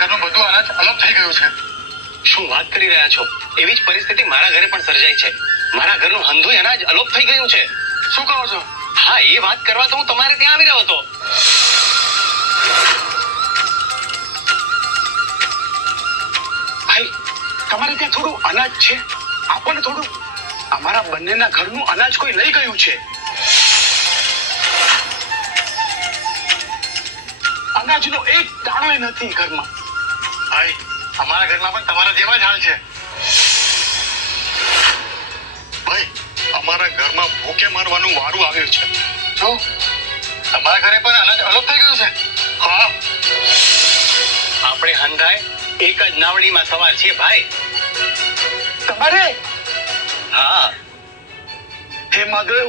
ઘરનું બધું અનાજ અલગ થઈ ગયું છે. શું વાત કરી રહ્યા છો? એવી જ પરિસ્થિતિ મારા ઘરે પણ સર્જાઈ છે. મારા ઘરનું હંધુય અનાજ અલોપ થઈ ગયું છે. શું કહો છો? હા, એ વાત કરવા તો હું તમારે ત્યાં આવી રહ્યો હતો. ભાઈ, તમારે ત્યાં થોડું અનાજ છે? આપો ને થોડું. અમારા બંનેના ઘરનું અનાજ કોઈ લઈ ગયું છે. અનાજનો એક દાણો નથી ઘરમાં. ભાઈ, અમારા ઘરમાં પણ તમારા જેવા જ હાલ છે. ભાઈ, અમારા ઘરમાં ભૂખે મરવાનું વારું આવ્યું છે. જો તમારા ઘરે પણ અનાજ અલગ થઈ ગયું છે. હા, આપણે હંધાય એક જ નાવડીમાં સવાર છીએ ભાઈ. તમારે હા, હે મહાદેવ,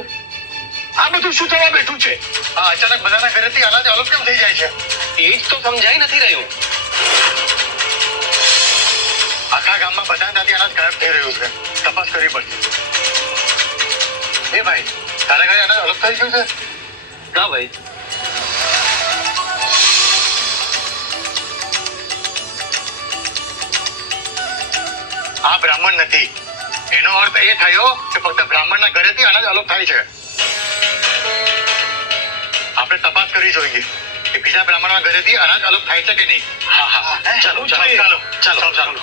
આ બધું શું થવા બેઠું છે? આ અચાનક બધાના ઘરેથી અનાજ અલગ કેમ થઈ જાય છે? એ જ તો સમજાઈ નથી રહ્યું. આખા ગામમાં બધા ત્યાંથી અનાજ ગાયબ થઈ રહ્યું છે. તપાસ કરવી પડશે. એ ભાઈ, તારા ઘરે અનાજ અલગ થઈ ગયું છે? ના ભાઈ. આ બ્રાહ્મણ નથી. એનો અર્થ એ થયો કે ફક્ત બ્રાહ્મણના ઘરેથી અનાજ અલગ થાય છે. આપણે તપાસ કરવી જોઈએ કે બીજા બ્રાહ્મણના ઘરેથી અનાજ અલગ થાય છે કે નહીં. હા, ચાલો ચાલો ચાલો ચાલો ચાલો.